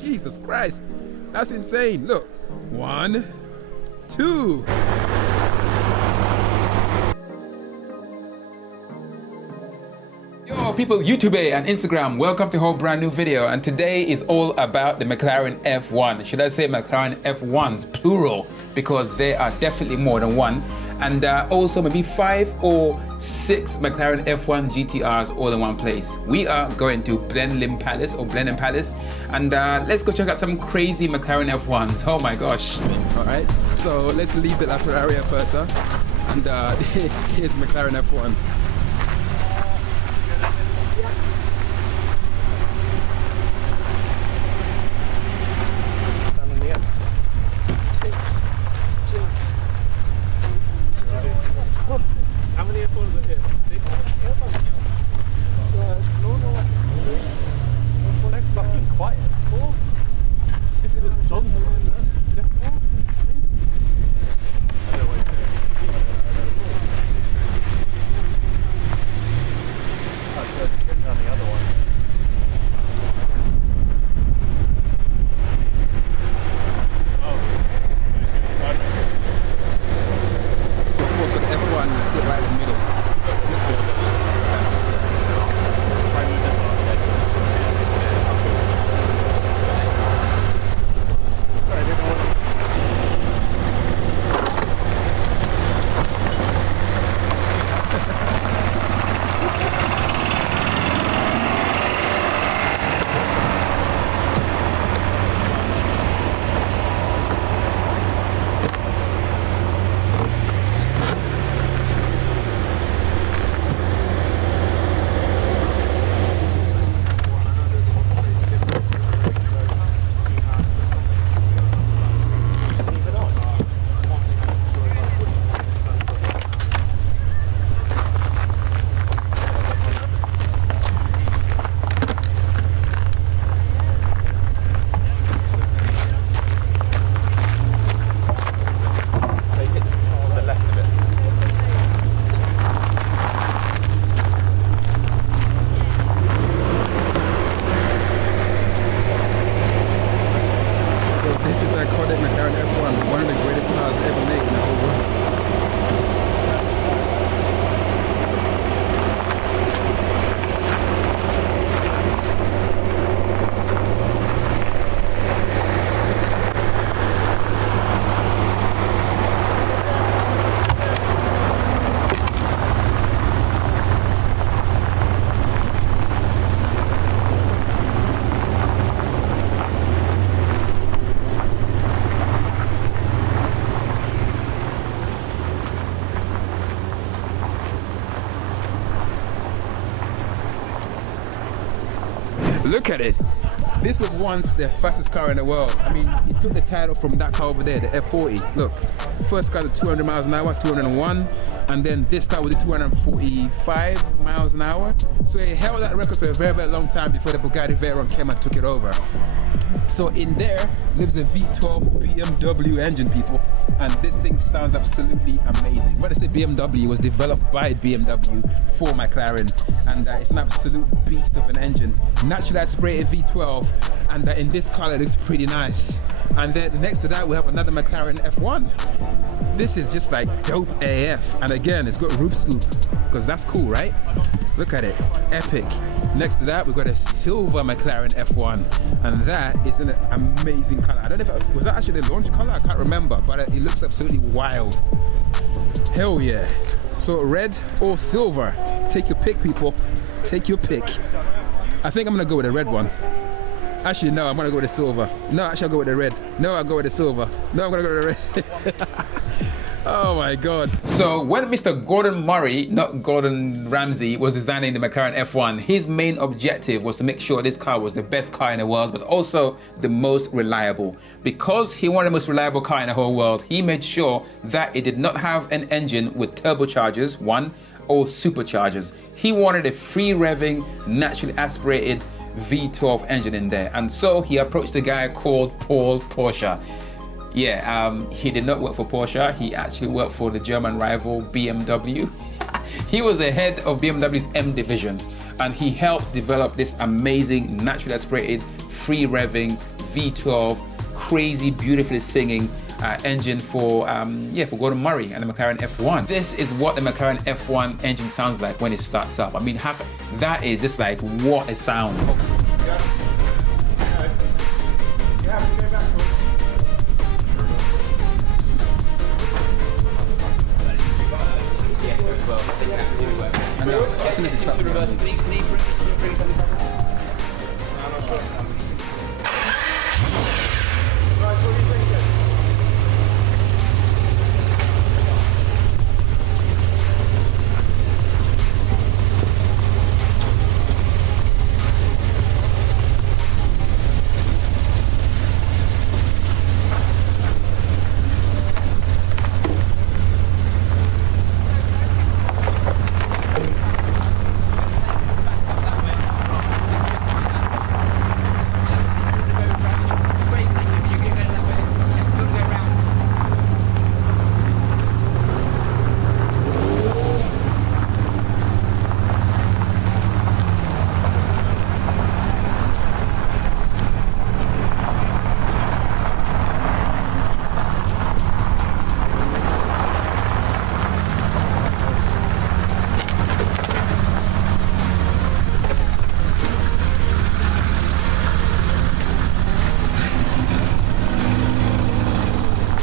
Jesus Christ, that's insane. Look, 1, 2. Yo people, YouTube and Instagram, welcome to a whole brand new video, and today is all about the McLaren F1. Should I say McLaren F1s, plural, because there are definitely more than one, and also maybe 5 or 6 McLaren F1 GTRs all in one place. We are going to Blenheim Palace, and let's go check out some crazy McLaren F1s. Oh my gosh. Alright, so let's leave the LaFerrari Aperta, and here's McLaren F1. How many F1s are here? 6? So fucking quiet. 4? This isn't John's one. That's good. Didn't have the other one. Of course, with F1, you sit right in the middle. This is the iconic McLaren F1, one of the greatest cars ever made in the whole world. Look at it. This was once the fastest car in the world. I mean, it took the title from that car over there, the F40. Look, first car to 200 miles an hour, 201, and then this car with the 245 miles an hour. So it held that record for a very, very long time before the Bugatti Veyron came and took it over. So in there lives a V12 Bmw engine, people, and this thing sounds absolutely amazing. When I say BMW, it was developed by BMW for McLaren, and it's an absolute beast of an engine. Naturally aspirated V12, and in this car it looks pretty nice. And then next to that we have another McLaren F1. This is just like dope AF, and again it's got roof scoop, because that's cool, right? Look at it, epic. Next to that we've got a silver McLaren F1, and that is an amazing color. I don't know if was that actually the launch color, I can't remember, but it looks absolutely wild. Hell yeah. So red or silver, take your pick, people, take your pick. I think I'm gonna go with the red one. Actually no, I'm gonna go with the silver. No, actually I'll go with the red. No, I'll go with the silver. No, I'm gonna go with the red. Oh my God. So when Mr. Gordon Murray, not Gordon Ramsay, was designing the McLaren F1, his main objective was to make sure this car was the best car in the world, but also the most reliable. Because he wanted the most reliable car in the whole world, he made sure that it did not have an engine with turbochargers, one, or superchargers. He wanted a free revving, naturally aspirated V12 engine in there. And so he approached a guy called Paul Porsche. Yeah, he did not work for Porsche. He actually worked for the German rival BMW. He was the head of BMW's M division, and he helped develop this amazing naturally aspirated free revving V12 crazy, beautifully singing engine for Gordon Murray and the McLaren F1. This is what the McLaren F1 engine sounds like when it starts up. I mean, that is just like what a sound.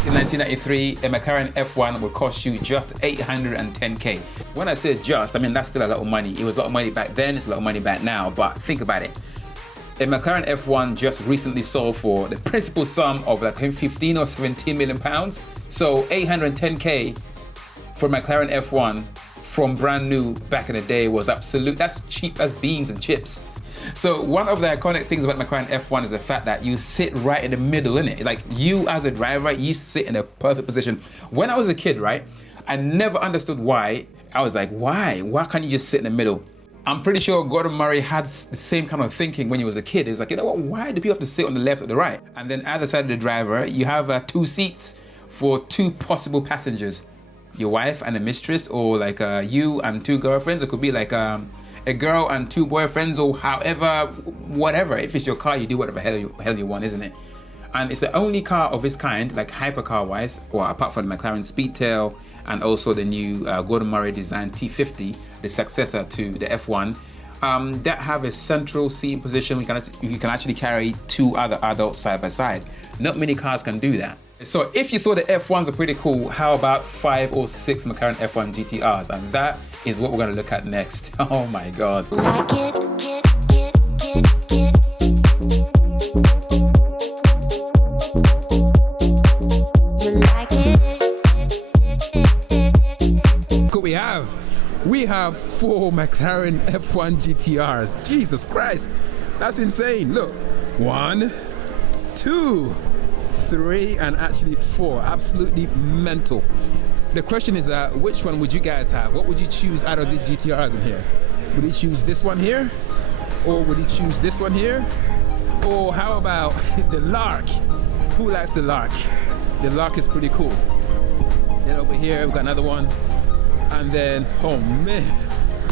In 1993, a McLaren F1 would cost you just 810k. When I say just, I mean that's still a lot of money. It was a lot of money back then, it's a lot of money back now, but think about it. A McLaren F1 just recently sold for the principal sum of like 15 or 17 million pounds. So 810k for McLaren F1 from brand new back in the day was that's cheap as beans and chips. So one of the iconic things about McLaren F1 is the fact that you sit right in the middle, innit? Like you as a driver, you sit in a perfect position. When I was a kid, right, I never understood why. I was like, why? Why can't you just sit in the middle? I'm pretty sure Gordon Murray had the same kind of thinking when he was a kid. He was like, you know what, why do people have to sit on the left or the right? And then either side of the driver, you have 2 seats for 2 possible passengers. Your wife and a mistress, or like you and 2 girlfriends. It could be like a girl and 2 boyfriends, or however, whatever. If it's your car, you do whatever hell you want, isn't it? And it's the only car of its kind, like hypercar wise, or apart from the McLaren Speedtail and also the new Gordon Murray designed T50, the successor to the F1, that have a central seating position. You can actually carry 2 other adults side by side. Not many cars can do that. So if you thought the F1s are pretty cool, how about 5 or 6 McLaren F1 GTRs? And that is what we're going to look at next. Oh my God. Look what we have 4 McLaren F1 GTRs. Jesus Christ, that's insane. Look, 1, 2, 3, and actually 4. Absolutely mental. The question is, which one would you guys have? What would you choose out of these GTRs in here? Would you choose this one here? Or would you choose this one here? Or how about the Lark? Who likes the Lark? The Lark is pretty cool. Then over here, we've got another one. And then, oh man,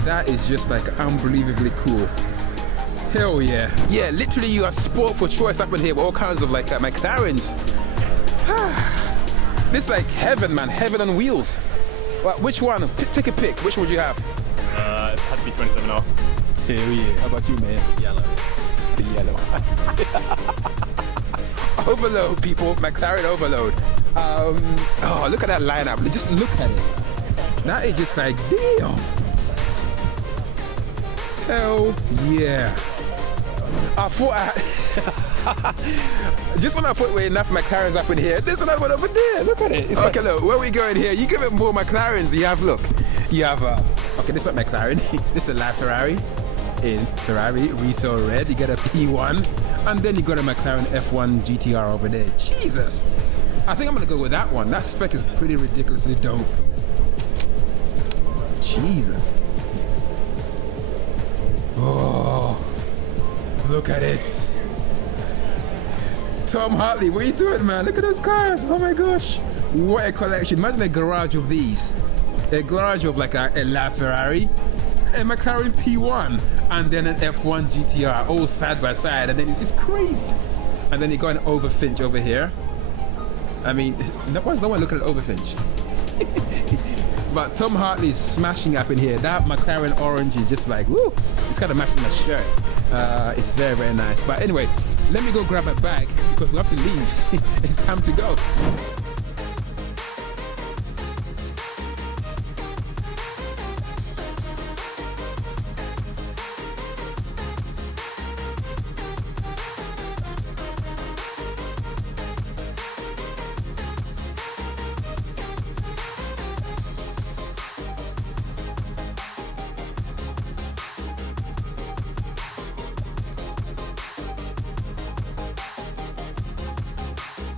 that is just like unbelievably cool. Hell yeah. Yeah, literally you have sport for choice up in here with all kinds of like McLarens. This is like heaven, man. Heaven on wheels. Well, which one? Take a pick. Which one would you have? It had to be 27R. Hell yeah. How about you, man? Yellow. The yellow. Overload, people. McLaren overload. Oh, look at that lineup. Just look at it. That is just like, damn. Hell yeah. I thought just when I thought we're enough McLarens up in here, there's another one over there. Look at it. It's okay, look, where we going here? You give it more McLarens. You have, look. You have, okay, this is not McLaren. This is a Ferrari. In Ferrari, resale red. You get a P1. And then you got a McLaren F1 GTR over there. Jesus. I think I'm going to go with that one. That spec is pretty ridiculously dope. Jesus. Oh, look at it. Tom Hartley, what are you doing, man? Look at those cars. Oh my gosh. What a collection. Imagine a garage of these. A garage of like a Ferrari, a McLaren P1, and then an F1 GTR all side by side. And then it's crazy. And then you got an overfinch over here. I mean, no one looking at overfinch. But Tom Hartley's smashing up in here. That McLaren orange is just like, woo! It's kind of matching my shirt. It's very, very nice. But anyway, let me go grab a bag because we have to leave. It's time to go.